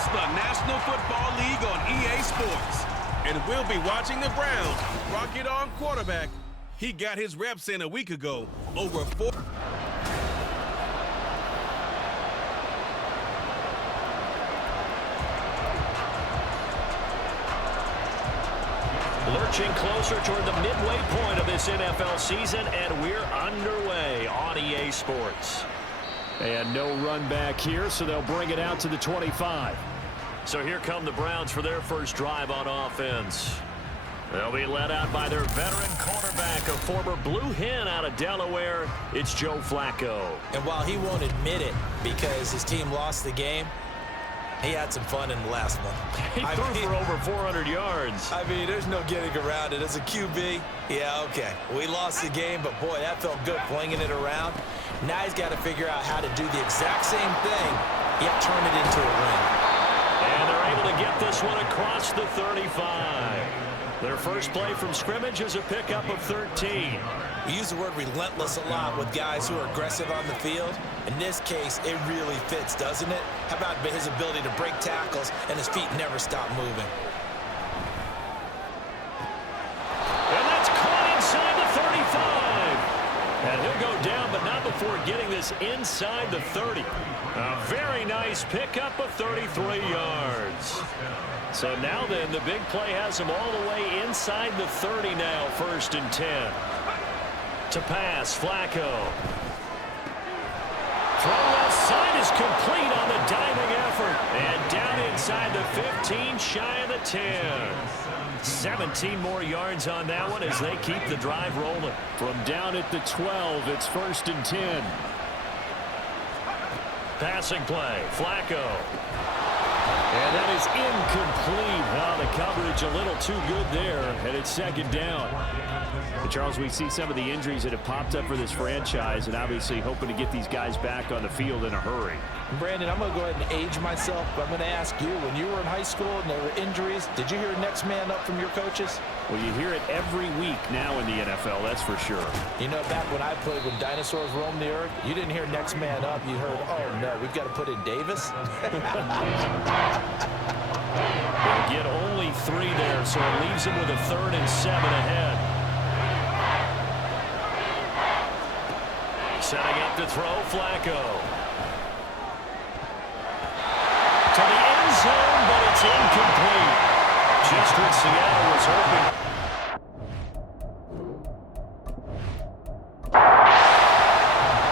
It's the National Football League on EA Sports. And we'll be watching the Browns rock it on quarterback. He got his reps in a week ago. Over 4. Lurching closer toward the midway point of this NFL season, and we're underway on EA Sports. And no run back here, so they'll bring it out to the 25. So here come the Browns for their first drive on offense. They'll be led out by their veteran quarterback, a former Blue Hen out of Delaware. It's Joe Flacco. And while he won't admit it because his team lost the game, he had some fun in the last one. He threw for over 400 yards. I mean, there's no getting around it. As a QB, yeah, okay. We lost the game, but boy, that felt good flinging it around. Now he's got to figure out how to do the exact same thing, yet turn it into a win. And they're able to get this one across the 35. Their first play from scrimmage is a pickup of 13. We use the word relentless a lot with guys who are aggressive on the field. In this case, it really fits, doesn't it? How about his ability to break tackles and his feet never stop moving? And that's caught inside the 35. And he'll go down, but not before getting this inside the 30. A very nice pickup of 33 yards. So now then, the big play has him all the way inside the 30 now, 1st and 10. To pass, Flacco. Throw left side is complete on the diving effort. And down inside the 15, shy of the 10. 17 more yards on that one as they keep the drive rolling. From down at the 12, it's 1st and 10. Passing play, Flacco. And that is incomplete. Well, the coverage a little too good there, and it's 2nd down. But Charles, we see some of the injuries that have popped up for this franchise, and obviously hoping to get these guys back on the field in a hurry. Brandon, I'm going to go ahead and age myself, but I'm going to ask you, when you were in high school and there were injuries, did you hear next man up from your coaches? Well, you hear it every week now in the NFL, that's for sure. You know, back when I played, when dinosaurs roamed the earth, you didn't hear next man up. You heard, oh, no, we've got to put in Davis. They'll get only 3 there, so it leaves them with a 3rd and 7 ahead. Setting up to throw, Flacco. To the end zone, but it's incomplete. Just what Seattle was hoping.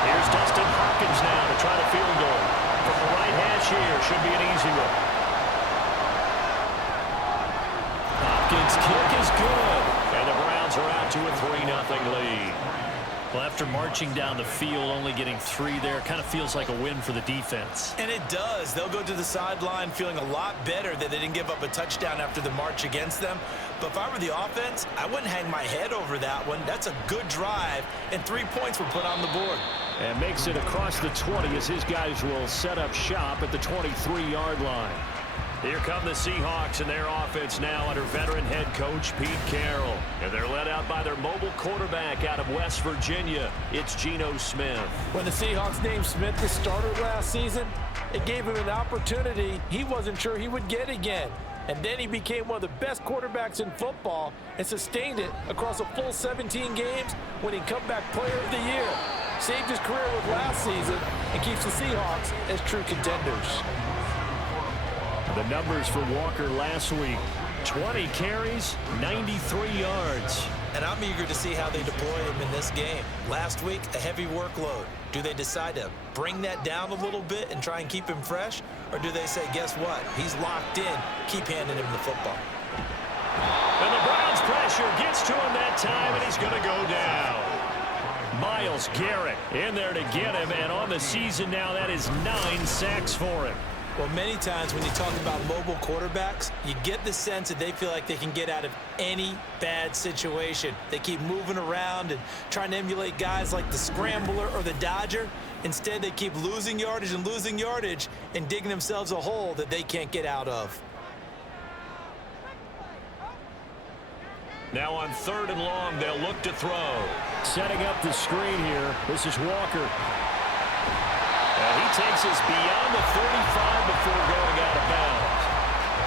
Here's Dustin Hopkins now to try the field goal. From the right hash here, should be an easy one. Hopkins' kick is good. And the Browns are out to a 3-0 lead. Well, after marching down the field, only getting 3 there, kind of feels like a win for the defense. And it does. They'll go to the sideline feeling a lot better that they didn't give up a touchdown after the march against them. But if I were the offense, I wouldn't hang my head over that one. That's a good drive, and 3 points were put on the board. And makes it across the 20 as his guys will set up shop at the 23-yard line. Here come the Seahawks and their offense now under veteran head coach Pete Carroll. And they're led out by their mobile quarterback out of West Virginia. It's Geno Smith. When the Seahawks named Smith the starter last season, it gave him an opportunity he wasn't sure he would get again. And then he became one of the best quarterbacks in football and sustained it across a full 17 games, winning comeback player of the year. Saved his career with last season and keeps the Seahawks as true contenders. The numbers for Walker last week: 20 carries, 93 yards. And I'm eager to see how they deploy him in this game. Last week, a heavy workload. Do they decide to bring that down a little bit and try and keep him fresh? Or do they say, guess what? He's locked in. Keep handing him the football. And the Browns pressure gets to him that time, and he's going to go down. Myles Garrett in there to get him, and on the season now, that is 9 sacks for him. Well, many times when you talk about mobile quarterbacks, you get the sense that they feel like they can get out of any bad situation. They keep moving around and trying to emulate guys like the Scrambler or the Dodger. Instead, they keep losing yardage and digging themselves a hole that they can't get out of. Now on 3rd and long, they'll look to throw. Setting up the screen here. This is Walker. And he takes us beyond the 35 before going out of bounds.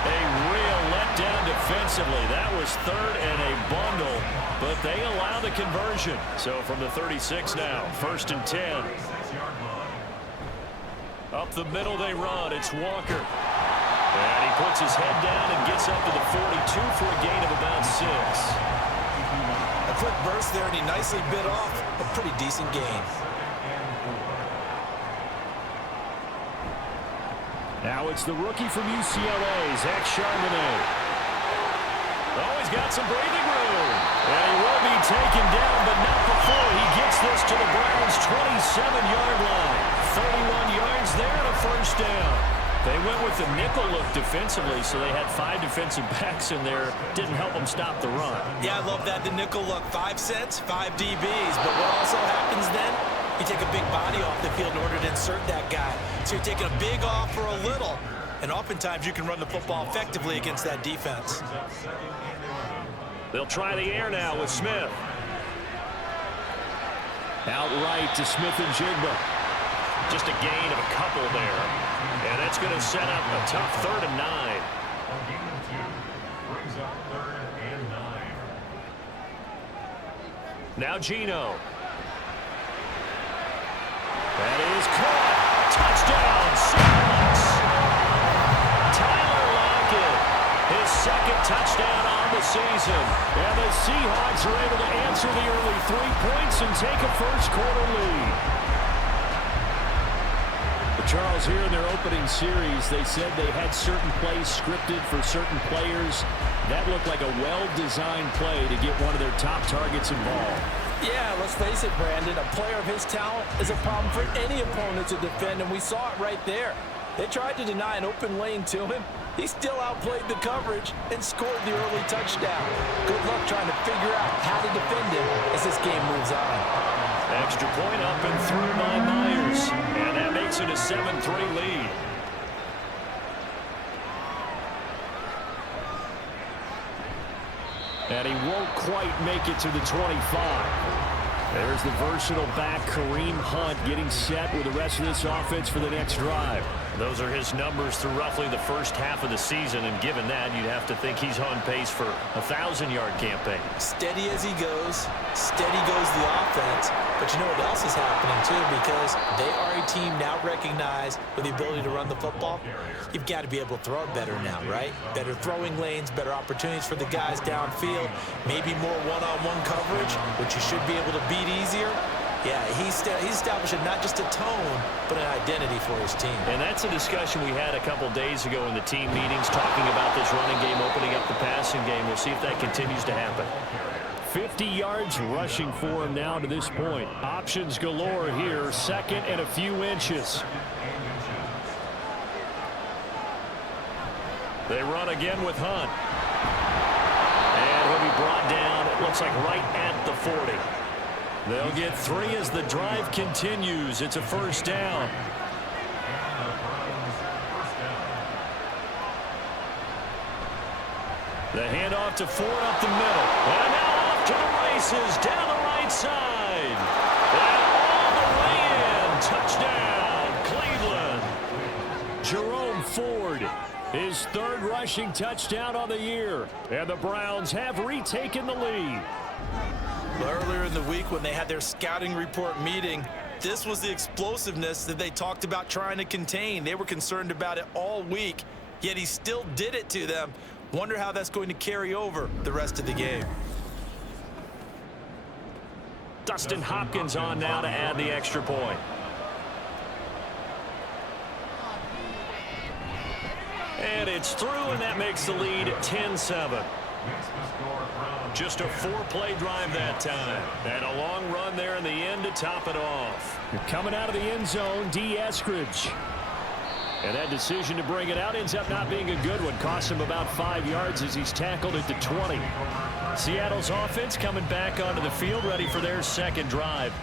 A real letdown defensively. That was third and a bundle, but they allow the conversion. So from the 36 now, 1st and 10. Up the middle they run. It's Walker. And he puts his head down and gets up to the 42 for a gain of about 6. A quick burst there, and he nicely bit off a pretty decent gain. Now it's the rookie from UCLA, Zach Charbonnet. Oh, he's got some breathing room. And he will be taken down, but not before he gets this to the Browns' 27-yard line. 31 yards there and a 1st down. They went with the nickel look defensively, so they had 5 defensive backs in there. Didn't help them stop the run. Yeah, I love that, the nickel look. 5 sets, 5 DBs. But what also happens then? You take a big body off the field in order to insert that guy. So you're taking a big off for a little. And oftentimes you can run the football effectively against that defense. They'll try the air now with Smith. Outright to Smith and Jigba. Just a gain of a couple there. And that's going to set up a tough 3rd and 9. Now Geno. That is caught. Touchdown, Seahawks. Tyler Lockett, his 2nd touchdown on the season. And the Seahawks are able to answer the early 3 points and take a first-quarter lead. Charles, here in their opening series, they said they had certain plays scripted for certain players. That looked like a well-designed play to get one of their top targets involved. Yeah, let's face it, Brandon. A player of his talent is a problem for any opponent to defend, and we saw it right there. They tried to deny an open lane to him. He still outplayed the coverage and scored the early touchdown. Good luck trying to figure out how to defend him as this game moves on. Extra point up and through by Myers. And that makes it a 7-3 lead. And he won't quite make it to the 25. There's the versatile back, Kareem Hunt, getting set with the rest of this offense for the next drive. Those are his numbers through roughly the first half of the season, and given that, you'd have to think he's on pace for a 1,000-yard campaign. Steady as he goes, steady goes the offense. But you know what else is happening, too, because they are a team now recognized with the ability to run the football. You've got to be able to throw it better now, right? Better throwing lanes, better opportunities for the guys downfield, maybe more one-on-one coverage, which you should be able to beat easier. Yeah, he's establishing not just a tone, but an identity for his team. And that's a discussion we had a couple days ago in the team meetings, talking about this running game, opening up the passing game. We'll see if that continues to happen. 50 yards rushing for him now to this point. Options galore here, 2nd and a few inches. They run again with Hunt. And he'll be brought down, it looks like right at the 40. They'll get 3 as the drive continues. It's a 1st down. The handoff to Ford up the middle. And now off to the races down the right side. And all the way in. Touchdown, Cleveland. Jerome Ford, his 3rd rushing touchdown on the year. And the Browns have retaken the lead. Earlier in the week when they had their scouting report meeting, this was the explosiveness that they talked about trying to contain. They were concerned about it all week, yet he still did it to them. Wonder how that's going to carry over the rest of the game. Dustin Hopkins on now to add the extra point. And it's through, and that makes the lead 10-7. Just a 4-play drive that time. And a long run there in the end to top it off. You're coming out of the end zone, D. Eskridge. And that decision to bring it out ends up not being a good one. Costs him about 5 yards as he's tackled at the 20. Seattle's offense coming back onto the field, ready for their 2nd drive.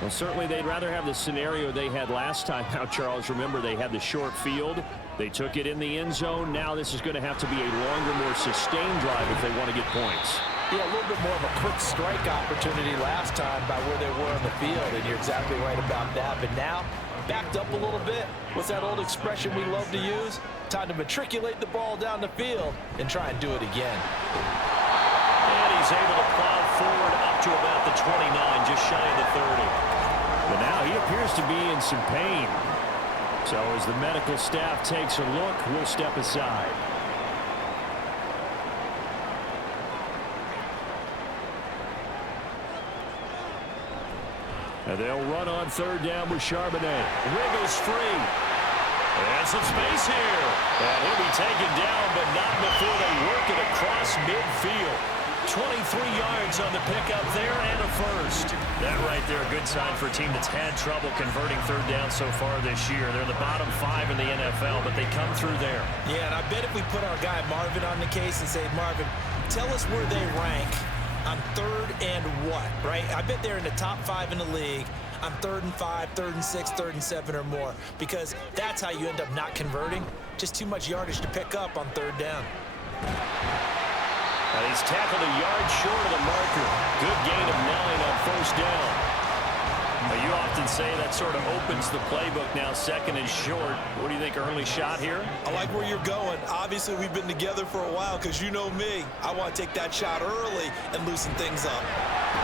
Well, certainly they'd rather have the scenario they had last time. Now, Charles, remember they had the short field. They took it in the end zone. Now this is going to have to be a longer, more sustained drive if they want to get points. Yeah, a little bit more of a quick strike opportunity last time by where they were on the field, and you're exactly right about that. But now, backed up a little bit. What's that old expression we love to use? Time to matriculate the ball down the field and try and do it again. And he's able to plow forward up to about the 29, just shy of the 30. But now he appears to be in some pain. So as the medical staff takes a look, we'll step aside. And they'll run on third down with Charbonnet. Wiggles free. And some space here. And he'll be taken down, but not before they work it across midfield. 23 yards on the pickup there and a first. That right there, a good sign for a team that's had trouble converting third down so far this year. They're in the bottom 5 in the NFL, but they come through there. Yeah, and I bet if we put our guy Marvin on the case and say, Marvin, tell us where they rank on third and what, right? I bet they're in the top 5 in the league on 3rd and 5, 3rd and 6, 3rd and 7 or more, because that's how you end up not converting. Just too much yardage to pick up on third down. And he's tackled a yard short of the marker. Good gain of 9 on first down. Now, you often say that sort of opens the playbook now, second and short. What do you think, early shot here? I like where you're going. Obviously, we've been together for a while because you know me. I want to take that shot early and loosen things up.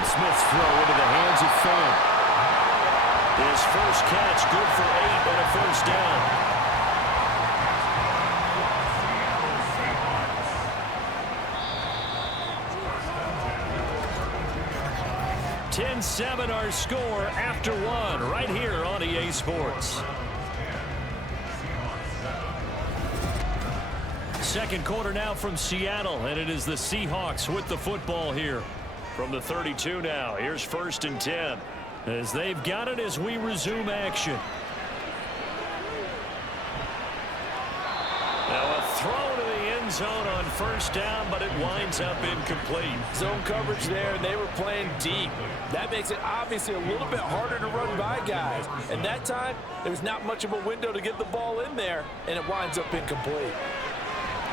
Smith's throw into the hands of Fant. His first catch, good for 8 and a first down. 10-7 our score after 1 right here on EA Sports. Second quarter now from Seattle, and it is the Seahawks with the football here. From the 32 now, here's 1st and 10. As they've got it as we resume action. Now a throw to the end zone on first down, but it winds up incomplete. Zone coverage there, and they were playing deep. That makes it obviously a little bit harder to run by guys. And that time, there's not much of a window to get the ball in there, and it winds up incomplete.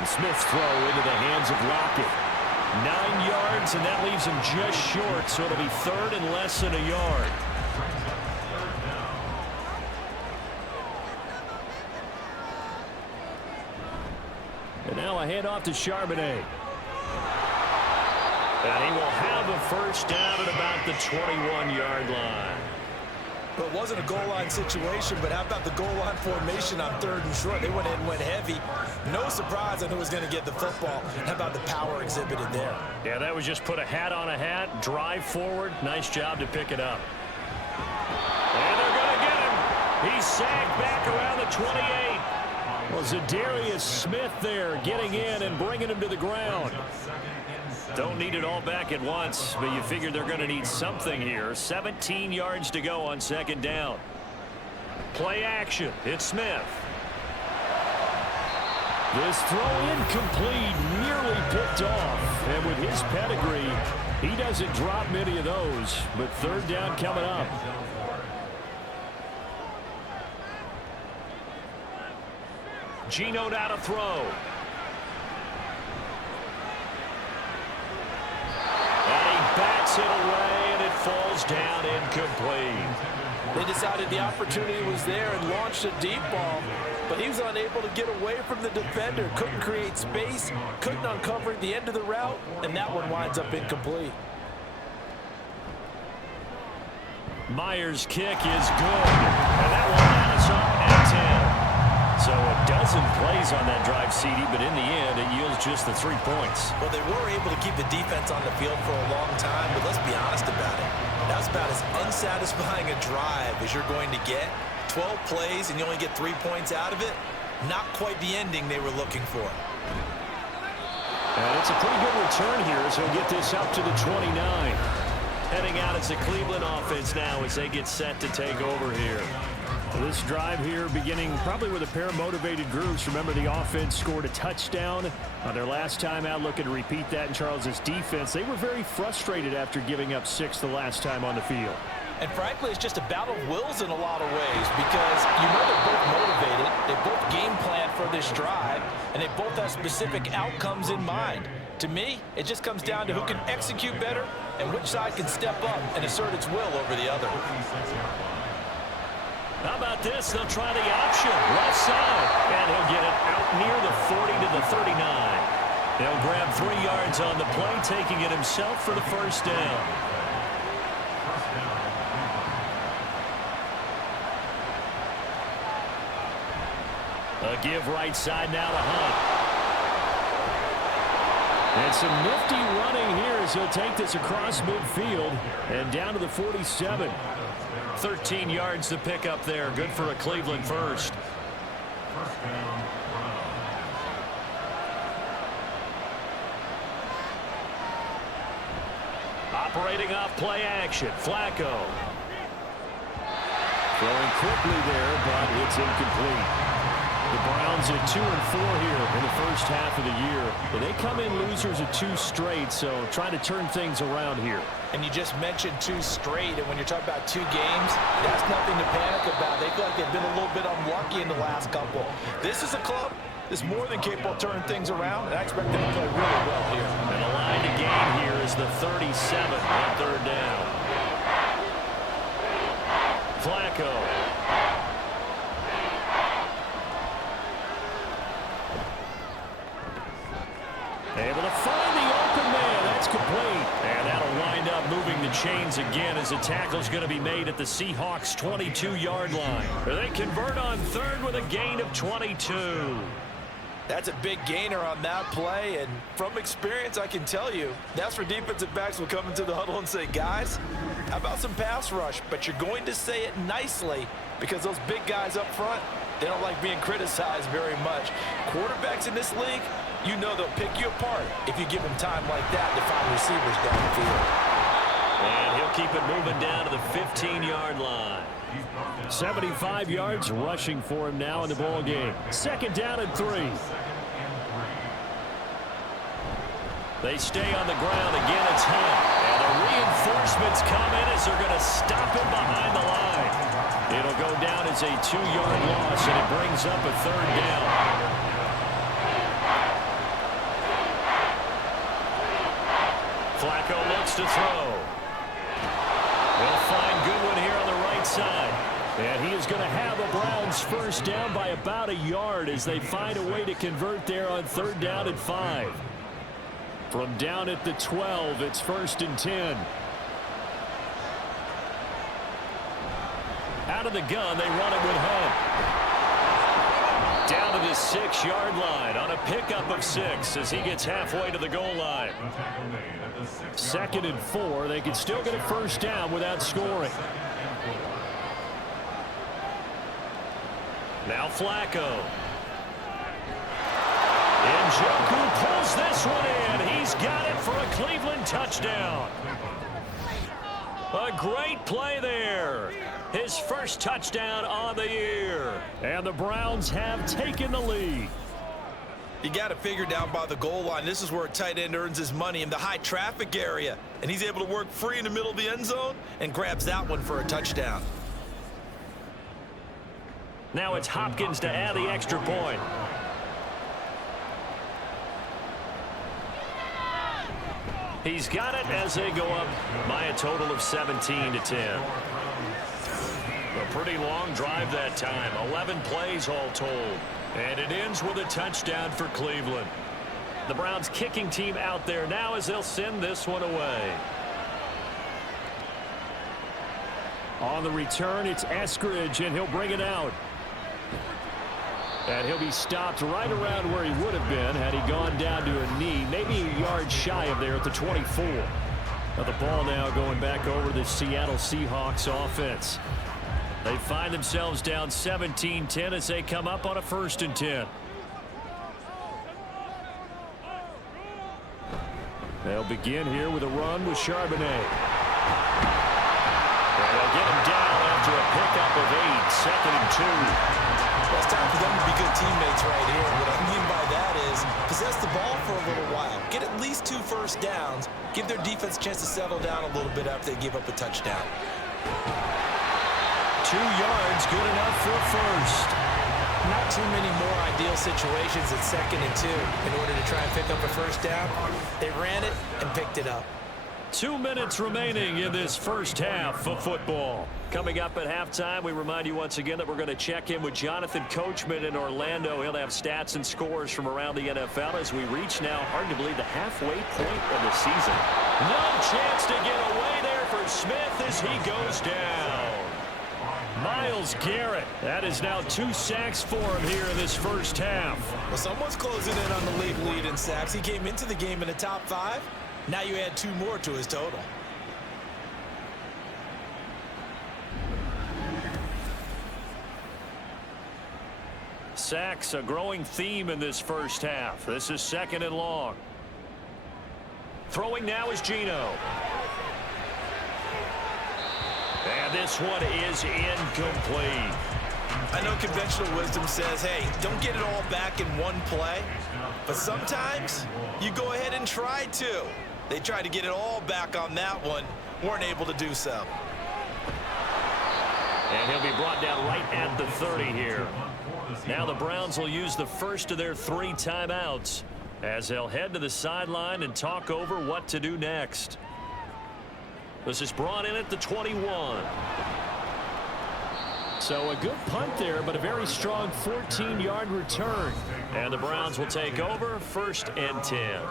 Smith's throw into the hands of Lockett. 9 yards, and that leaves him just short, so it'll be 3rd and less than a yard. And now a handoff to Charbonnet. And he will have a first down at about the 21-yard line. But it wasn't a goal line situation, but how about the goal line formation on 3rd and short? They went in, went heavy. No surprise on who was going to get the football. How about the power exhibited there? Yeah, that was just put a hat on a hat, drive forward. Nice job to pick it up. And they're going to get him. He's sagged back around the 28. Well, Zadarius Smith there getting in and bringing him to the ground. Don't need it all back at once, but you figure they're going to need something here. 17 yards to go on 2nd down. Play action. It's Smith. This throw incomplete, nearly picked off. And with his pedigree, he doesn't drop many of those. But 3rd down coming up. Geno now to throw. And he bats it away, and it falls down incomplete. They decided the opportunity was there and launched a deep ball, but he was unable to get away from the defender. Couldn't create space, couldn't uncover the end of the route, and that one winds up incomplete. Myers' kick is good, and that will line us up at 10. So a dozen plays on that drive, CD, but in the end, it yields just the 3 points. Well, they were able to keep the defense on the field for a long time, but let's be honest about it. That was about as unsatisfying a drive as you're going to get. 12 plays, and you only get 3 points out of it. Not quite the ending they were looking for. And it's a pretty good return here, so we'll get this up to the 29. Heading out as a Cleveland offense now as they get set to take over here. This drive here beginning probably with a pair of motivated groups. Remember, the offense scored a touchdown on their last time out, looking to repeat that in Charles's defense. They were very frustrated after giving up 6 the last time on the field. And frankly, it's just a battle of wills in a lot of ways because you know they're both motivated, they both game plan for this drive, and they both have specific outcomes in mind. To me, it just comes down to who can execute better and which side can step up and assert its will over the other. How about about this. They'll try the option. Left side. And he'll get it out near the 40 to the 39. He'll grab 3 yards on the play, taking it himself for the first down. A give right side now to Hunt. And some nifty running here as he'll take this across midfield and down to the 47. 13 yards to pick up there. Good for a Cleveland first. Operating off play action. Flacco. Throwing quickly there, but it's incomplete. The Browns at 2-4 here in the first half of the year. But they come in losers at 2 straight, so trying to turn things around here. And you just mentioned 2 straight, and when you're talking about 2 games, that's nothing to panic about. They feel like they've been a little bit unlucky in the last couple. This is a club that's more than capable of turning things around, and I expect them to play really well here. And the line to gain here is the 37 on 3rd down. Flacco. Able to find the open man. That's complete. And that'll wind up moving the chains again as the tackle's going to be made at the Seahawks' 22-yard line. They convert on 3rd with a gain of 22. That's a big gainer on that play, and from experience, I can tell you, that's where defensive backs will come into the huddle and say, guys, how about some pass rush? But you're going to say it nicely because those big guys up front, they don't like being criticized very much. Quarterbacks in this league, you know they'll pick you apart if you give them time like that to find receivers downfield. And he'll keep it moving down to the 15-yard line. 75 yards rushing for him now in the ball game. 2nd down and 3. They stay on the ground. Again, it's Hunt. And the reinforcements come in as they're going to stop him behind the line. It'll go down as a 2-yard loss, and it brings up a 3rd down. Flacco looks to throw. They'll find Goodwin here on the right side. And he is going to have the Browns first down by about a yard as they find a way to convert there on 3rd down and 5. From down at the 12, it's 1st and 10. Out of the gun, they run it with Hunt. Down to the 6-yard line on a pickup of 6 as he gets halfway to the goal line. 2nd and 4. They can still get a first down without scoring. Now Flacco. Njoku pulls this one in. He's got it for a Cleveland touchdown. A great play there. His first touchdown on the year. And the Browns have taken the lead. You got to figure down by the goal line. This is where a tight end earns his money in the high traffic area. And he's able to work free in the middle of the end zone and grabs that one for a touchdown. Now it's Hopkins to add the extra point. He's got it as they go up by a total of 17 to 10. A pretty long drive that time. 11 plays all told. And it ends with a touchdown for Cleveland. The Browns kicking team out there now as they'll send this one away. On the return, it's Eskridge, and he'll bring it out. And he'll be stopped right around where he would have been had he gone down to a knee, maybe a yard shy of there at the 24. Now the ball now going back over the Seattle Seahawks offense. They find themselves down 17-10 as they come up on a 1st and 10. They'll begin here with a run with Charbonnet. They'll get him down after a pickup of 8, 2nd and 2. Well, it's time for them to be good teammates right here. What I mean by that is possess the ball for a little while. Get at least 2 first downs. Give their defense a chance to settle down a little bit after they give up a touchdown. 2 yards, good enough for a first. Not too many more ideal situations at 2nd and 2 in order to try and pick up a first down. They ran it and picked it up. 2 minutes remaining in this first half of football. Coming up at halftime, we remind you once again that we're going to check in with Jonathan Coachman in Orlando. He'll have stats and scores from around the NFL as we reach now, hard to believe, the halfway point of the season. No chance to get away there for Smith as he goes down. Myles Garrett, that is now 2 sacks for him here in this first half. Well, someone's closing in on the league lead in sacks. He came into the game in the top 5. Now you add 2 more to his total. Sacks, a growing theme in this first half. This is 2nd and long. Throwing now is Geno. And this one is incomplete. I know conventional wisdom says, hey, don't get it all back in one play. But sometimes you go ahead and try to. They tried to get it all back on that one. Weren't able to do so. And he'll be brought down right at the 30 here. Now the Browns will use the first of their 3 timeouts as they'll head to the sideline and talk over what to do next. This is brought in at the 21. So a good punt there, but a very strong 14-yard return. And the Browns will take over 1st and 10.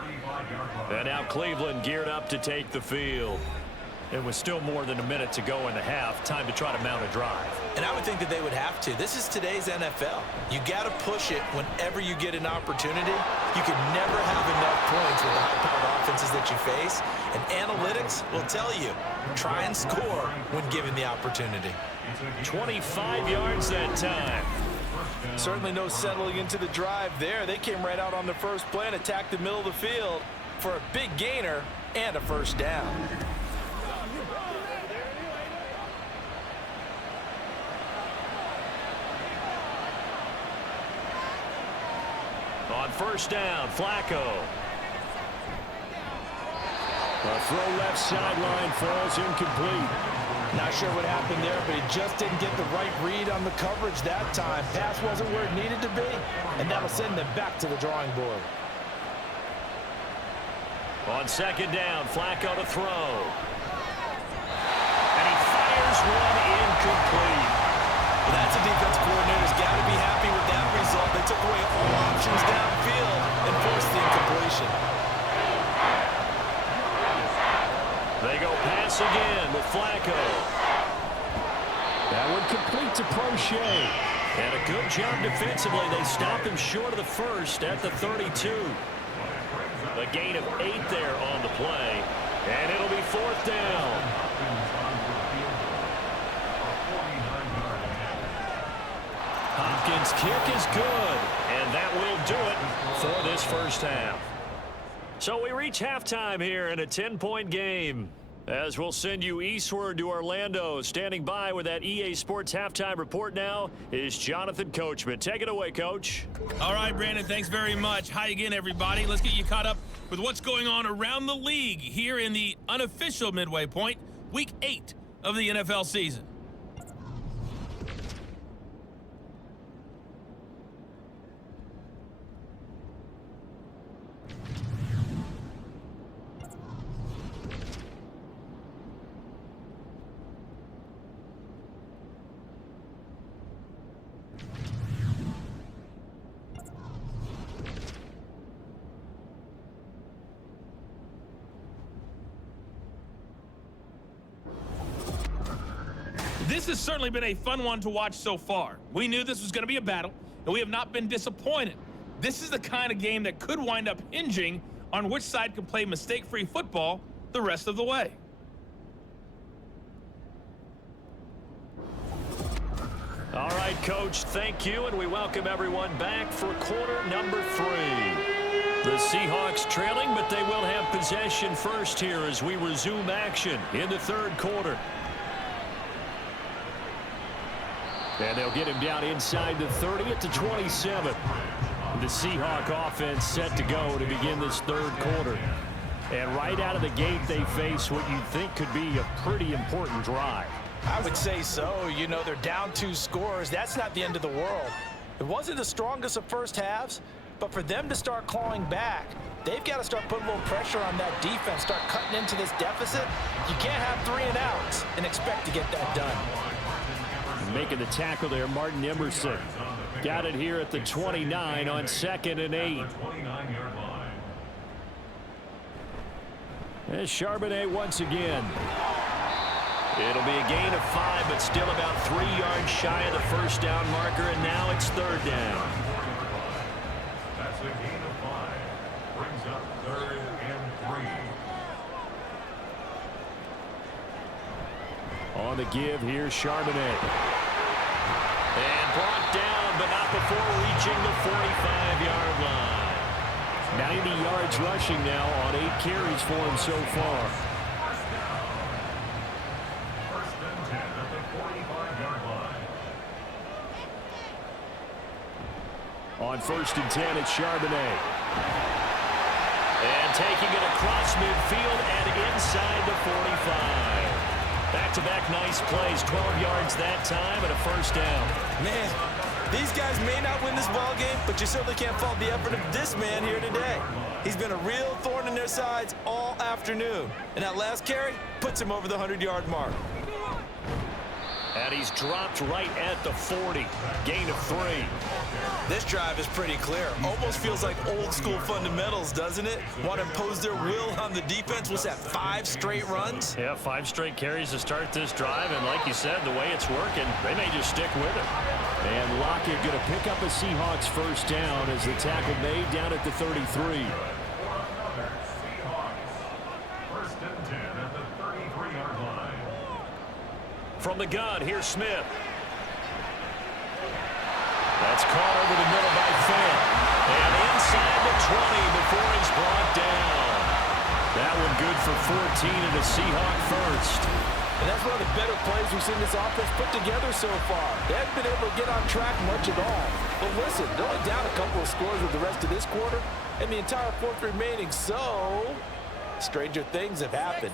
And now Cleveland geared up to take the field. It was still more than a minute to go in the half. Time to try to mount a drive. And I would think that they would have to. This is today's NFL. You got to push it whenever you get an opportunity. You can never have enough points with the high-powered offenses that you face. And analytics will tell you, try and score when given the opportunity. 25 yards that time. Certainly no settling into the drive there. They came right out on the first play and attacked the middle of the field for a big gainer and a first down. On first down, Flacco. A throw left sideline falls incomplete. Not sure what happened there, but he just didn't get the right read on the coverage that time. Pass wasn't where it needed to be, and that'll send them back to the drawing board. On 2nd down, Flacco to throw. And he fires one incomplete. Well, that's a defense coordinator's got to be happy with that result. They took away all options downfield and forced the incompletion. They go pass again with Flacco. That one complete to Prochet. And a good job defensively. They stop him short of the first at the 32. A gain of 8 there on the play. And it'll be 4th down. Hopkins' kick is good. And that will do it for this first half. So we reach halftime here in a 10-point game. As we'll send you eastward to Orlando. Standing by with that EA Sports halftime report now is Jonathan Coachman. Take it away, Coach. All right, Brandon, thanks very much. Hi again, everybody. Let's get you caught up with what's going on around the league here in the unofficial midway point, Week 8 of the NFL season. This has certainly been a fun one to watch so far. We knew this was going to be a battle, and we have not been disappointed. This is the kind of game that could wind up hinging on which side can play mistake-free football the rest of the way. All right, Coach, thank you, and we welcome everyone back for quarter number 3. The Seahawks trailing, but they will have possession first here as we resume action in the 3rd quarter. And they'll get him down inside the 30 at the 27. The Seahawk offense set to go to begin this 3rd quarter. And right out of the gate, they face what you think could be a pretty important drive. I would say so. You know, they're down 2 scores. That's not the end of the world. It wasn't the strongest of first halves, But for them to start clawing back, they've got to start putting a little pressure on that defense, start cutting into this deficit. You can't have 3 and outs and expect to get that done. Making the tackle there, Martin Emerson. Got it here at the 29 on 2nd and 8. And Charbonnet once again. It'll be a gain of 5, but still about 3 yards shy of the first down marker, and now it's 3rd down. That's a gain of 5. Brings up 3rd and 3. On the give, here's Charbonnet. And brought down, but not before reaching the 45-yard line. 90 yards rushing now on 8 carries for him so far. First and 10 at the 45-yard line. On 1st and 10, it's Charbonnet. And taking it across midfield and inside the 45. Back-to-back nice plays, 12 yards that time and a first down. Man, these guys may not win this ball game, but you certainly can't fault the effort of this man here today. He's been a real thorn in their sides all afternoon. And that last carry puts him over the 100-yard mark. And he's dropped right at the 40. Gain of 3. This drive is pretty clear. Almost feels like old school fundamentals, doesn't it? Want to impose their will on the defense. What's that, 5 straight runs? Yeah, 5 straight carries to start this drive. And like you said, the way it's working, they may just stick with it. And Lockett going to pick up a Seahawks first down as the tackle made down at the 33. First and 10 at the 33-yard line. From the gun, here's Smith. That's caught over the middle by Fant. And inside the 20 before he's brought down. That one good for 14 and a Seahawk first. And that's one of the better plays we've seen this offense put together so far. They haven't been able to get on track much at all. But listen, they're only down a couple of scores with the rest of this quarter and the entire 4th remaining. So, stranger things have happened.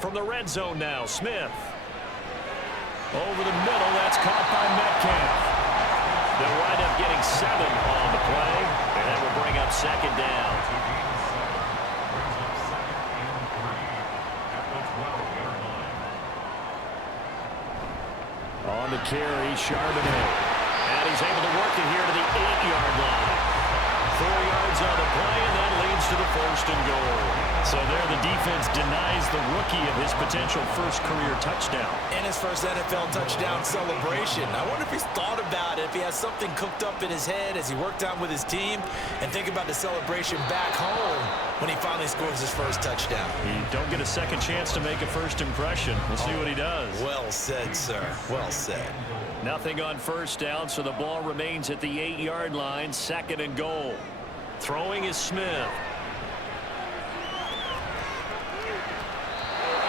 From the red zone now, Smith. Over the middle, that's caught by Metcalf. They'll wind up getting 7 on the play, and that will bring up 2nd down. On the carry, Charbonnet. And he's able to work it here to the 8-yard line. 4 yards on the play, and that leads to the 1st and goal. So there the defense denies the rookie of his potential first career touchdown. And his first NFL touchdown celebration. I wonder if he's thought about it, if he has something cooked up in his head as he worked out with his team, and think about the celebration back home when he finally scores his first touchdown. You don't get a second chance to make a first impression. We'll see what he does. Well said, sir. Well said. Nothing on first down, so the ball remains at the 8-yard line, 2nd and goal. Throwing is Smith.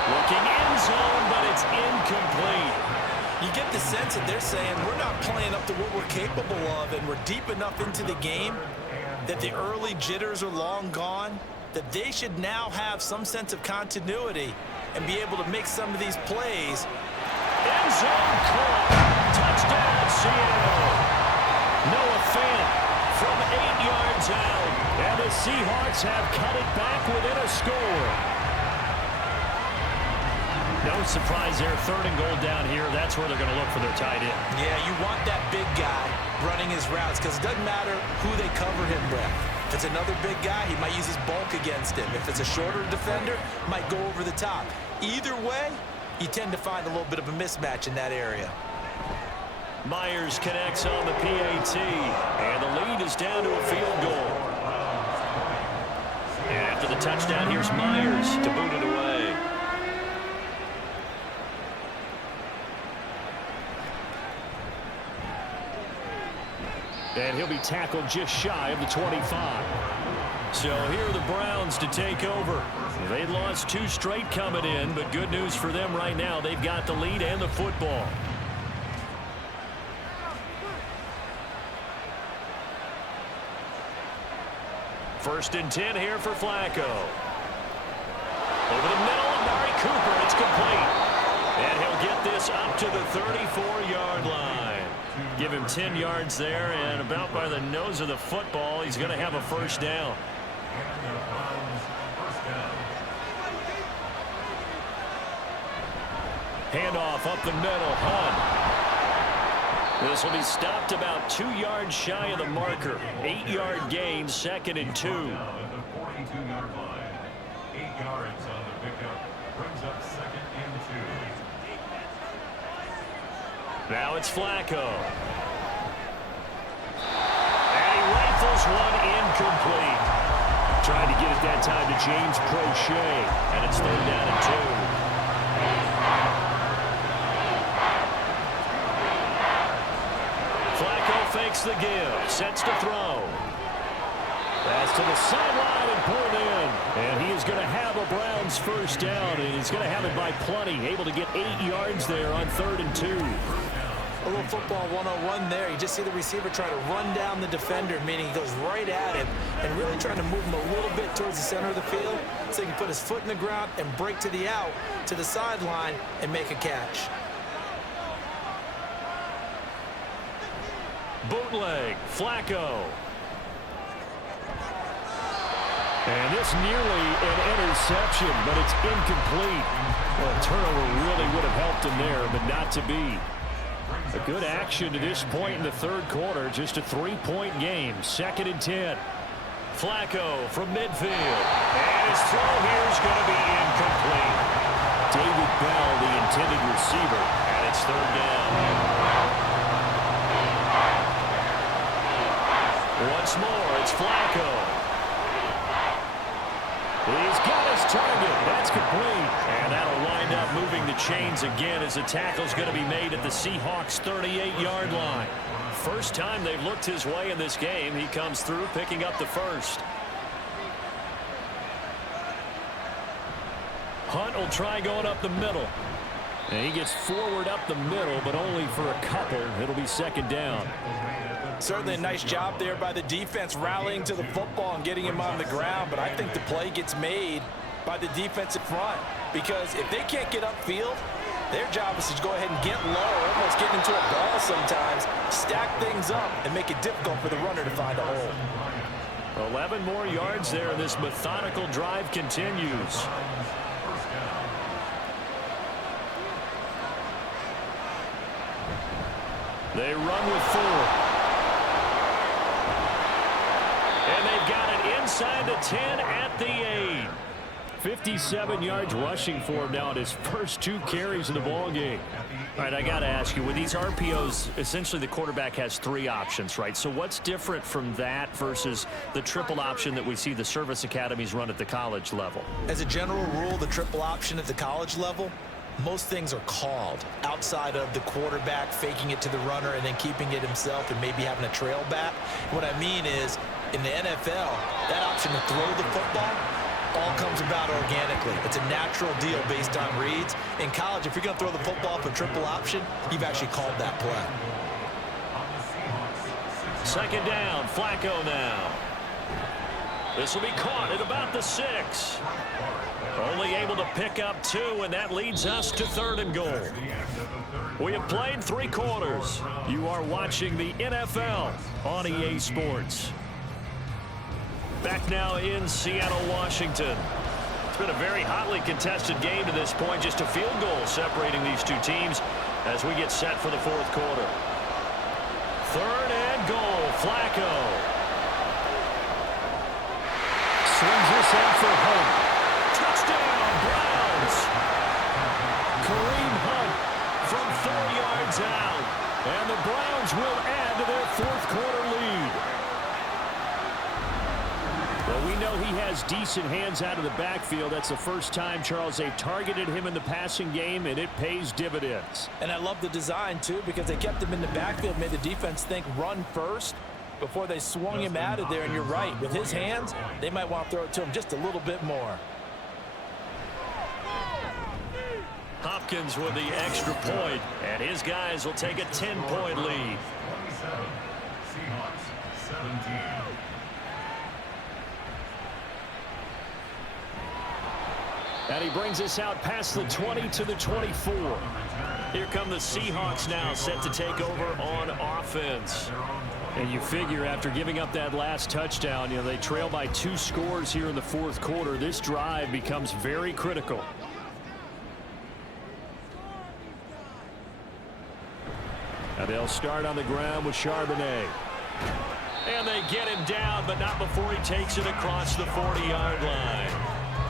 Looking end zone, but it's incomplete. You get the sense that they're saying we're not playing up to what we're capable of, and we're deep enough into the game that the early jitters are long gone, that they should now have some sense of continuity and be able to make some of these plays. End zone caught. Touchdown, Seattle. Noah Fant from 8 yards out. And the Seahawks have cut it back within a score. No surprise there. 3rd and goal down here. That's where they're going to look for their tight end. Yeah, you want that big guy running his routes because it doesn't matter who they cover him with. If it's another big guy, he might use his bulk against him. If it's a shorter defender, might go over the top. Either way, you tend to find a little bit of a mismatch in that area. Myers connects on the PAT, and the lead is down to a field goal. And after the touchdown, here's Myers to boot it away. And he'll be tackled just shy of the 25. So here are the Browns to take over. They lost 2 straight coming in, but good news for them right now. They've got the lead and the football. First and 10 here for Flacco. Over the middle, Amari Cooper. It's complete. And he'll get this up to the 34-yard line. Give him 10 yards there, and about by the nose of the football, he's going to have a first down. Handoff up the middle, Hunt. This will be stopped about 2 yards shy of the marker. 8-yard gain, 2nd and 2. 42-yard line. 8 yards on the pickup. Brings up 2nd and 2. Now it's Flacco. And he rifles one incomplete. Tried to get it that time to James Crochet. And it's 3rd down and 2. Flacco fakes the give. Sets to throw. Pass to the sideline and pulled in. And he is going to have a Browns first down. And he's going to have it by plenty. Able to get 8 yards there on 3rd and 2. A little football 101 there. You just see the receiver try to run down the defender, meaning he goes right at him and really trying to move him a little bit towards the center of the field so he can put his foot in the ground and break to the out, to the sideline, and make a catch. Bootleg, Flacco. And this nearly an interception, but it's incomplete. Well, a turnover really would have helped him there, but not to be. A good action to this point in the 3rd quarter. Just a 3-point game. 2nd and 10. Flacco from midfield. And his throw here is going to be incomplete. David Bell, the intended receiver, and it's 3rd down. Once more, it's Flacco. He's got his target. That's complete. And that'll wind up moving the chains again as the tackle's going to be made at the Seahawks' 38-yard line. First time they've looked his way in this game. He comes through picking up the first. Hunt will try going up the middle. And he gets forward up the middle, but only for a couple. It'll be 2nd down. Certainly a nice job there by the defense rallying to the football and getting him on the ground, but I think the play gets made by the defensive front because if they can't get upfield, their job is to go ahead and get low, almost get into a ball sometimes, stack things up, and make it difficult for the runner to find a hole. 11 more yards there. This methodical drive continues. They run with 4. And they've got it inside the 10 at the 8. 57 yards rushing for him now at his first 2 carries in the ballgame. All right, I got to ask you, with these RPOs, essentially the quarterback has 3 options, right? So what's different from that versus the triple option that we see the service academies run at the college level? As a general rule, the triple option at the college level, most things are called outside of the quarterback faking it to the runner and then keeping it himself and maybe having a trail back. What I mean is, in the NFL, that option to throw the football all comes about organically. It's a natural deal based on reads. In college, if you're going to throw the football for triple option, you've actually called that play. 2nd down, Flacco now. This will be caught at about the 6. Only able to pick up 2, and that leads us to 3rd and goal. We have played 3 quarters. You are watching the NFL on EA Sports. Back now in Seattle, Washington. It's been a very hotly contested game to this point. Just a field goal separating these 2 teams as we get set for the 4th quarter. 3rd and goal, Flacco. Swings this out for Hunt. Touchdown, Browns. Kareem Hunt from 4 yards out. And the Browns will add to their 4th quarter lead. Well, we know he has decent hands out of the backfield. That's the first time, Charles, they've targeted him in the passing game, and it pays dividends. And I love the design, too, because they kept him in the backfield, made the defense think run first before they swung him out of there. And you're right, with his hands, they might want to throw it to him just a little bit more. Hopkins with the extra point, and his guys will take a 10-point lead. 27, Seahawks 17. And he brings us out past the 20 to the 24. Here come the Seahawks now, set to take over on offense. And you figure after giving up that last touchdown, they trail by 2 scores here in the fourth quarter. This drive becomes very critical. Now they'll start on the ground with Charbonnet. And they get him down, but not before he takes it across the 40-yard line.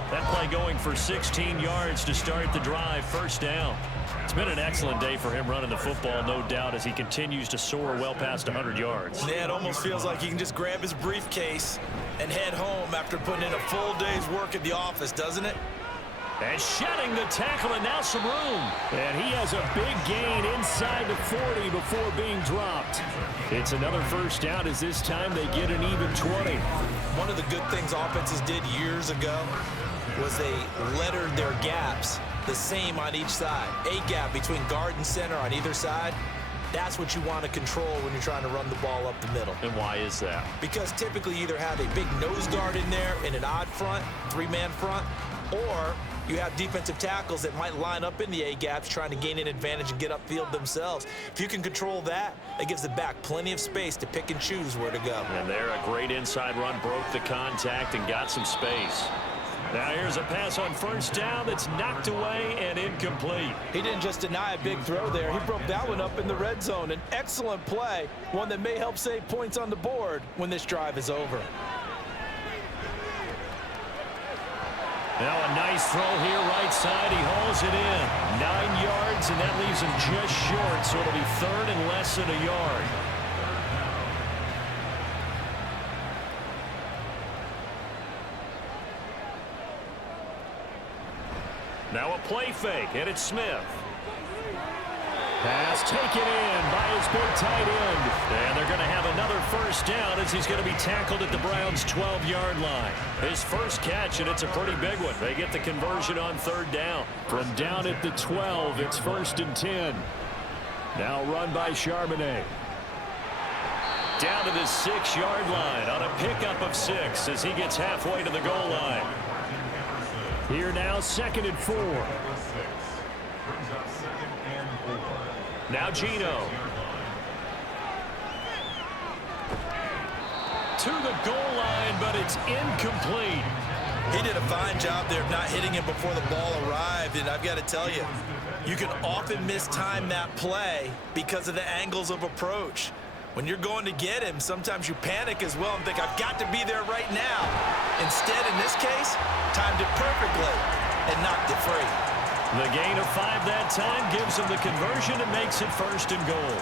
That play going for 16 yards to start the drive, first down. It's been an excellent day for him running the football, no doubt, as he continues to soar well past 100 yards. Yeah, it almost feels like he can just grab his briefcase and head home after putting in a full day's work at the office, doesn't it? And shedding the tackle, and now some room. And he has a big gain inside the 40 before being dropped. It's another first down as this time they get an even 20. One of the good things offenses did years ago was they lettered their gaps the same on each side. A gap between guard and center on either side. That's what you want to control when you're trying to run the ball up the middle. And why is that? Because typically you either have a big nose guard in there in an odd front, 3-man front, or you have defensive tackles that might line up in the A-gaps trying to gain an advantage and get upfield themselves. If you can control that, it gives the back plenty of space to pick and choose where to go. And there, a great inside run, broke the contact and got some space. Now here's a pass on first down that's knocked away and incomplete. He didn't just deny a big throw there. He broke that one up in the red zone. An excellent play, one that may help save points on the board when this drive is over. Now a nice throw here, right side. He hauls it in. 9 yards, and that leaves him just short, so it'll be third and less than a yard. Now a play fake, and it's Smith. Pass taken in by his big tight end. And they're going to have another first down as he's going to be tackled at the Browns' 12-yard line. His first catch, and it's a pretty big one. They get the conversion on third down. From down at the 12, it's 1st and 10. Now run by Charbonnet. Down to the 6-yard line on a pickup of 6 as he gets halfway to the goal line. Here now, 2nd and 4. Now Gino. To the goal line, but it's incomplete. He did a fine job there of not hitting him before the ball arrived, and I've got to tell you, you can often mistime that play because of the angles of approach. When you're going to get him, sometimes you panic as well and think, I've got to be there right now. Instead, in this case, timed it perfectly and knocked it free. The gain of 5 that time gives him the conversion and makes it 1st and goal.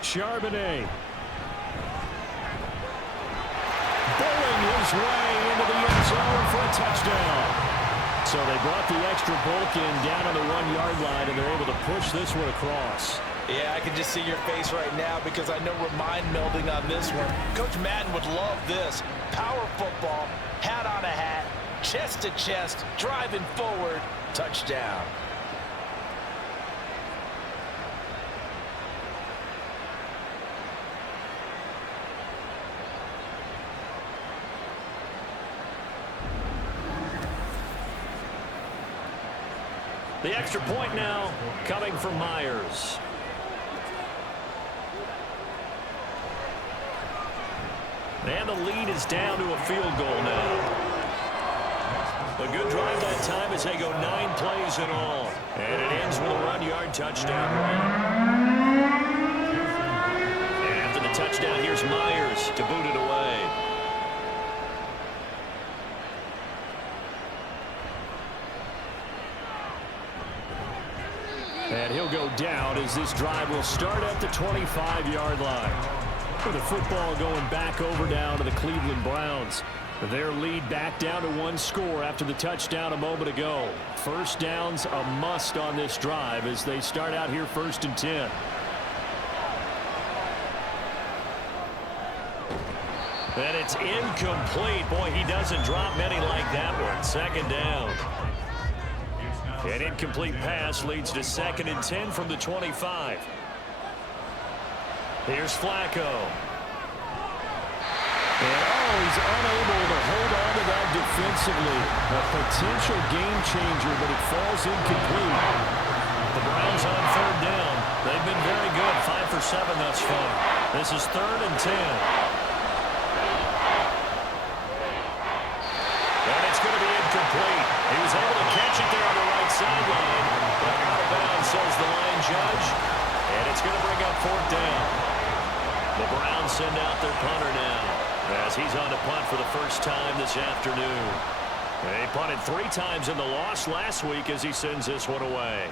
Charbonnet. Bowling his way into the end zone for a touchdown. So they brought the extra bulk in down on the 1-yard line, and they're able to push this one across. Yeah, I can just see your face right now because I know we're mind melding on this one. Coach Madden would love this. Power football, hat on a hat, chest to chest, driving forward, touchdown. The extra point now coming from Myers. And the lead is down to a field goal now. A good drive that time as they go 9 plays in all. And it ends with a 1-yard touchdown run. And after the touchdown, here's Myers to boot it away. And he'll go down as this drive will start at the 25-yard line. With the football going back over down to the Cleveland Browns. Their lead back down to 1 score after the touchdown a moment ago. First down's a must on this drive as they start out here 1st and 10. And it's incomplete. Boy, he doesn't drop many like that one. 2nd down. An incomplete pass leads to 2nd and 10 from the 25. Here's Flacco. And, he's unable to hold on to that defensively. A potential game changer, but it falls incomplete. The Browns on third down. They've been very good, 5 for 7 thus far. This is 3rd and 10. And it's going to be incomplete. He was able to catch it there on the right sideline, but out of bounds, says the line judge. And it's going to bring up 4th down. The Browns send out their punter now, as he's on to punt for the first time this afternoon. They punted 3 times in the loss last week as he sends this one away.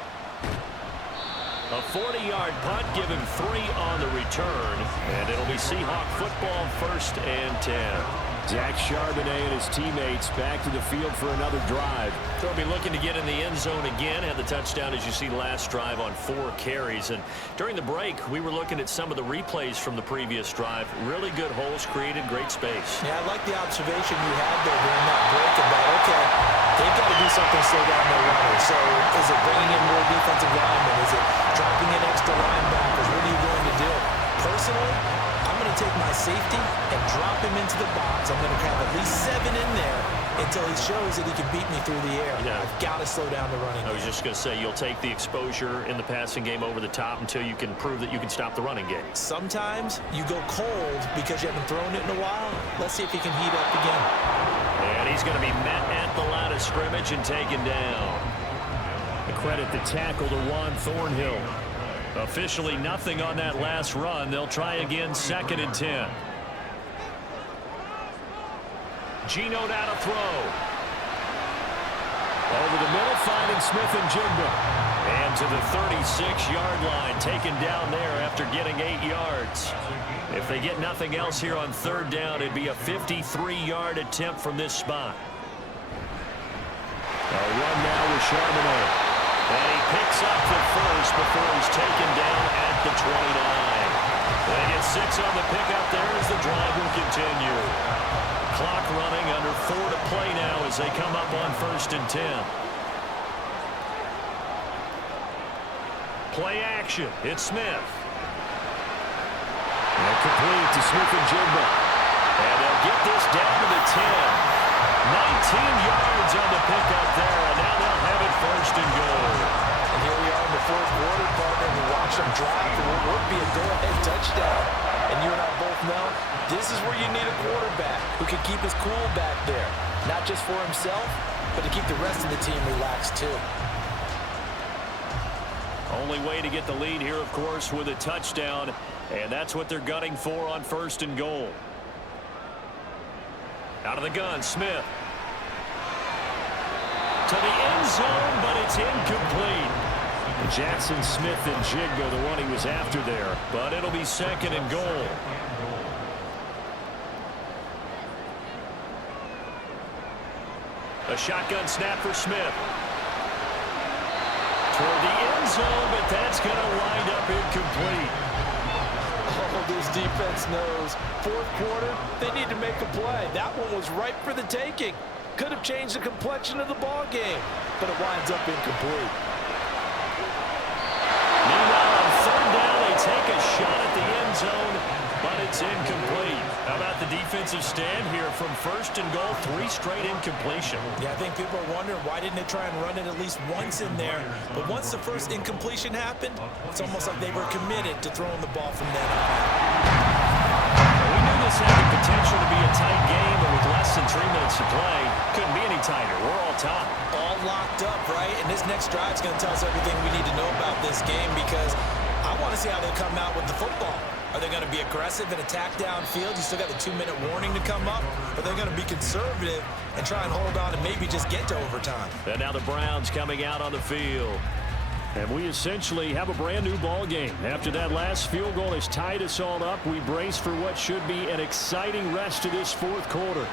A 40-yard punt, give him 3 on the return, and it'll be Seahawk football, 1st and 10. Zach Charbonnet and his teammates back to the field for another drive. They'll be looking to get in the end zone again. Had the touchdown, as you see, last drive on 4 carries. And during the break, we were looking at some of the replays from the previous drive. Really good holes created, great space. Yeah, I like the observation you had there during that break about, okay, they've got to do something to slow down their runners. So is it bringing in more defensive linemen? Is it dropping in extra linebackers? What are you going to do? Personally, I'm going to take my safety and drop him into the box. I'm going to have at least 7 in there until he shows that he can beat me through the air. Yeah. I've got to slow down the running game. I was just going to say, you'll take the exposure in the passing game over the top until you can prove that you can stop the running game. Sometimes you go cold because you haven't thrown it in a while. Let's see if he can heat up again. And he's going to be met at the line of scrimmage and taken down. The credit the tackle to Juan Thornhill. Officially nothing on that last run. They'll try again, 2nd and 10. Geno now to throw. Over the middle, finding Smith and Jigba. And to the 36-yard line, taken down there after getting 8 yards. If they get nothing else here on 3rd down, it'd be a 53-yard attempt from this spot. A run now with Charbonnet. And he picks up the first before he's taken down at the 29. They get 6 on the pickup there as the drive will continue. Clock running, under 4 to play now as they come up on 1st and 10. Play action. It's Smith. And complete to Smith and Jigba. And they'll get this down to the 10. 19 yards on the pickup there, and now they'll have it 1st and goal. And here we are in the 4th quarter, partner. We watch them drive, and it would be a go-ahead touchdown. And you and I both know this is where you need a quarterback who can keep his cool back there. Not just for himself, but to keep the rest of the team relaxed too. Only way to get the lead here, of course, with a touchdown, and that's what they're gunning for on 1st and goal. Out of the gun, Smith. To the end zone, but it's incomplete. Jackson Smith and Jigba, the one he was after there. But it'll be 2nd and goal. A shotgun snap for Smith. Toward the end zone, but that's going to wind up incomplete. Oh, this defense knows. 4th quarter, they need to make a play. That one was ripe for the taking. Could have changed the complexion of the ball game, but it winds up incomplete. Meanwhile, on 3rd down, they take a shot at the end zone, but it's incomplete. How about the defensive stand here from 1st and goal, 3 straight incompletion. Yeah, I think people are wondering why didn't they try and run it at least once in there. But once the first incompletion happened, it's almost like they were committed to throwing the ball from then on. We knew this had the potential to be a tight game, but with less than 3 minutes to play, couldn't be any tighter. We're all tied. All locked up, right? And this next drive is going to tell us everything we need to know about this game because I want to see how they come out with the football. Are they going to be aggressive and attack downfield? You still got the 2-minute warning to come up. Or are they going to be conservative and try and hold on and maybe just get to overtime? And now the Browns coming out on the field. And we essentially have a brand new ball game. After that last field goal has tied us all up, we brace for what should be an exciting rest of this 4th quarter.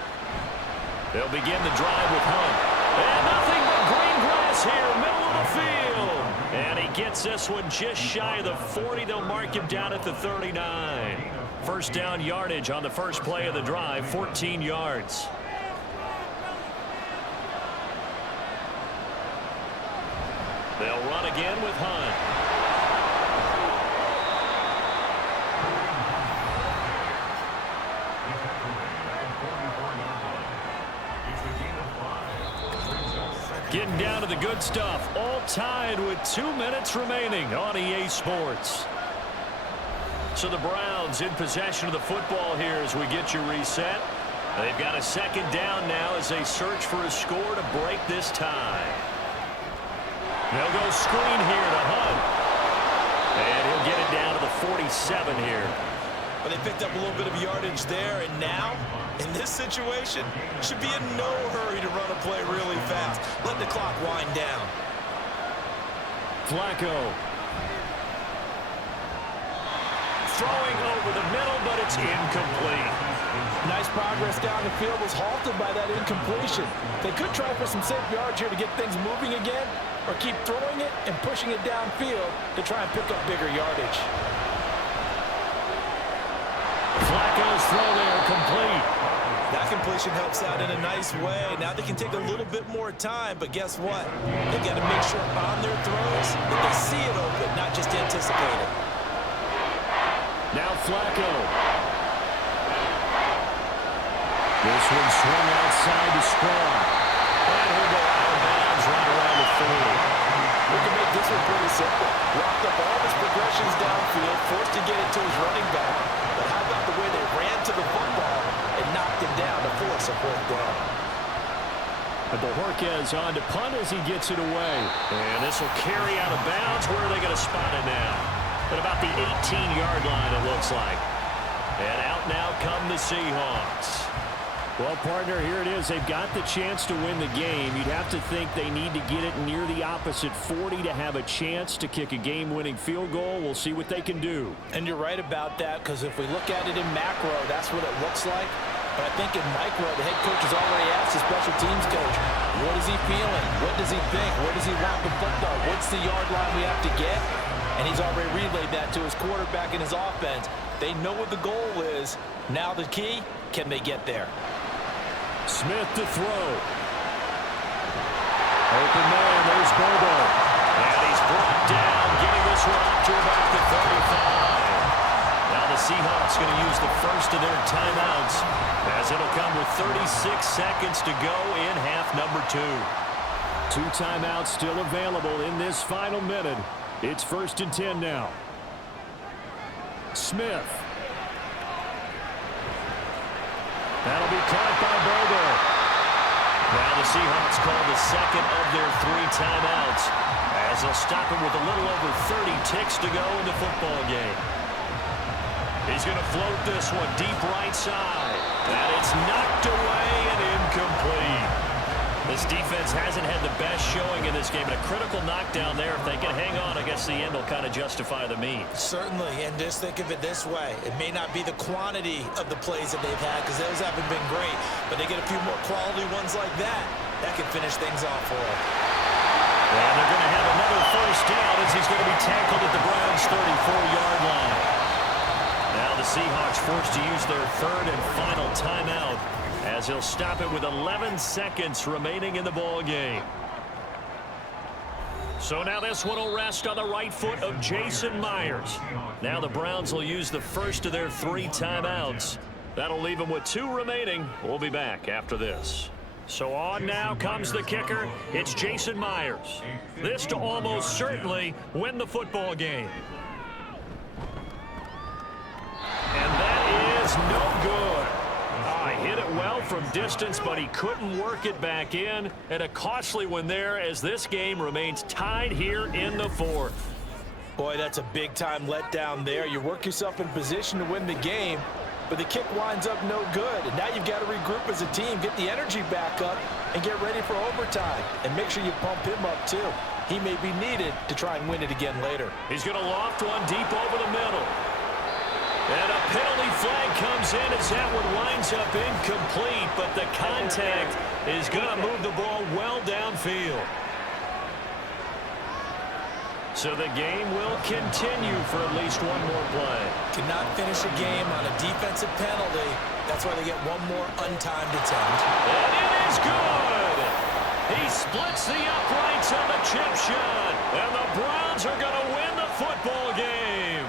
They'll begin the drive with Hunt. And nothing but green grass here, middle of the field. And he gets this one just shy of the 40. They'll mark him down at the 39. 1st down yardage on the first play of the drive, 14 yards. They'll run again with Hunt. Getting down to the good stuff. All tied with 2 minutes remaining on EA Sports. So the Browns in possession of the football here as we get you reset. They've got a second down now as they search for a score to break this tie. They'll go screen here to Hunt. And he'll get it down to the 47 here. Well, they picked up a little bit of yardage there, and now, in this situation, should be in no hurry to run a play really fast. Let the clock wind down. Flacco. Throwing over the middle, but it's incomplete. Nice progress down the field was halted by that incompletion. They could try for some safe yards here to get things moving again, or keep throwing it and pushing it downfield to try and pick up bigger yardage. Flacco's throw there complete. That completion helps out in a nice way. Now they can take a little bit more time, but guess what? They got to make sure on their throws that they see it open, not just anticipate it. Now Flacco. This one swung outside to Strong. And he'll go out of bounds right around the 40. We can make this one pretty simple. Locked up all his progressions downfield, forced to get it to his running back. But how about the way they ran to the football and knocked him down to force a fourth down? And Bojorquez on to punt as he gets it away. And this will carry out of bounds. Where are they going to spot it now? At about the 18-yard line, it looks like. And out now come the Seahawks. Well, partner, here it is. They've got the chance to win the game. You'd have to think they need to get it near the opposite 40 to have a chance to kick a game-winning field goal. We'll see what they can do. And you're right about that, because if we look at it in macro, that's what it looks like. But I think in micro, the head coach has already asked the special teams coach, what is he feeling? What does he think? Where does he want the football? What's the yard line we have to get? And he's already relayed that to his quarterback and his offense. They know what the goal is. Now the key, can they get there? Smith to throw. Open man, there's Bobo. And he's brought down, getting this one up to about the 35. Now the Seahawks going to use the first of their timeouts, as it'll come with 36 seconds to go in half number 2. 2 timeouts still available in this final minute. It's 1st and 10 now. Smith. That'll be caught by Bobo. Now the Seahawks call the second of their 3 timeouts, as they'll stop it with a little over 30 ticks to go in the football game. He's going to float this one deep right side. And it's knocked away and incomplete. This defense hasn't had the best showing in this game. And a critical knockdown there. If they can hang on, I guess the end will kind of justify the means. Certainly, and just think of it this way. It may not be the quantity of the plays that they've had, because those haven't been great, but they get a few more quality ones like that. That can finish things off for them. And they're going to have another first down as he's going to be tackled at the Browns' 34-yard line. Now the Seahawks forced to use their 3rd and final timeout, as he'll stop it with 11 seconds remaining in the ball game. So now this one will rest on the right foot of Jason Myers. Now the Browns will use the first of their 3 timeouts. That'll leave them with 2 remaining. We'll be back after this. So on now comes the kicker. It's Jason Myers. This to almost certainly win the football game. And that is no good. Hit it well from distance, but he couldn't work it back in. And a costly one there, as this game remains tied here in the 4th. Boy, that's a big-time letdown there. You work yourself in position to win the game, but the kick winds up no good. And now you've got to regroup as a team, get the energy back up, and get ready for overtime. And make sure you pump him up, too. He may be needed to try and win it again later. He's going to loft one deep over the middle. And a penalty flag comes in as that one winds up incomplete, but the contact is going to move the ball well downfield. So the game will continue for at least one more play. Cannot finish a game on a defensive penalty. That's why they get one more untimed attempt. And it is good. He splits the uprights on the chip shot. And the Browns are going to win the football game.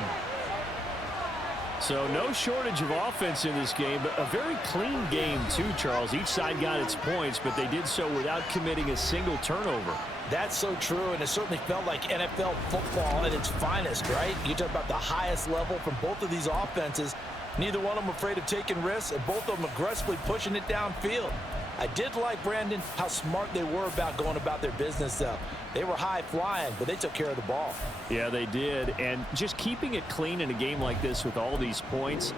So no shortage of offense in this game, but a very clean game too, Charles. Each side got its points, but they did so without committing a single turnover. That's so true, and it certainly felt like NFL football at its finest, right? You talk about the highest level from both of these offenses. Neither one of them afraid of taking risks, and both of them aggressively pushing it downfield. I did like, Brandon, how smart they were about going about their business, though. They were high-flying, but they took care of the ball. Yeah, they did. And just keeping it clean in a game like this with all these points,